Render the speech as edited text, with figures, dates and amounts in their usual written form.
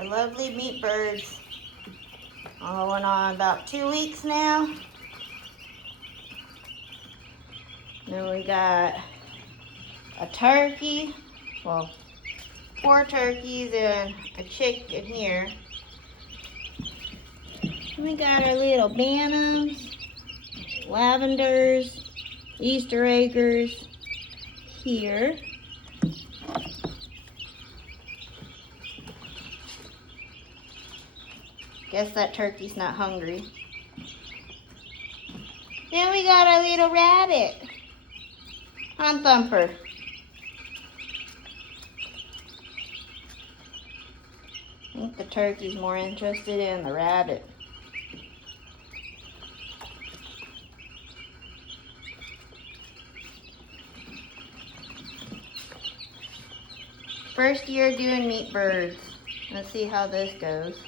our lovely meat birds. Going on about 2 weeks now. Then we got a turkey, well, 4 turkeys and a chicken here. And we got our little bantams, lavenders, Easter eggers here. Guess that turkey's not hungry. Then we got our little rabbit on Thumper. I think the turkey's more interested in the rabbit. First year doing meat birds. Let's see how this goes.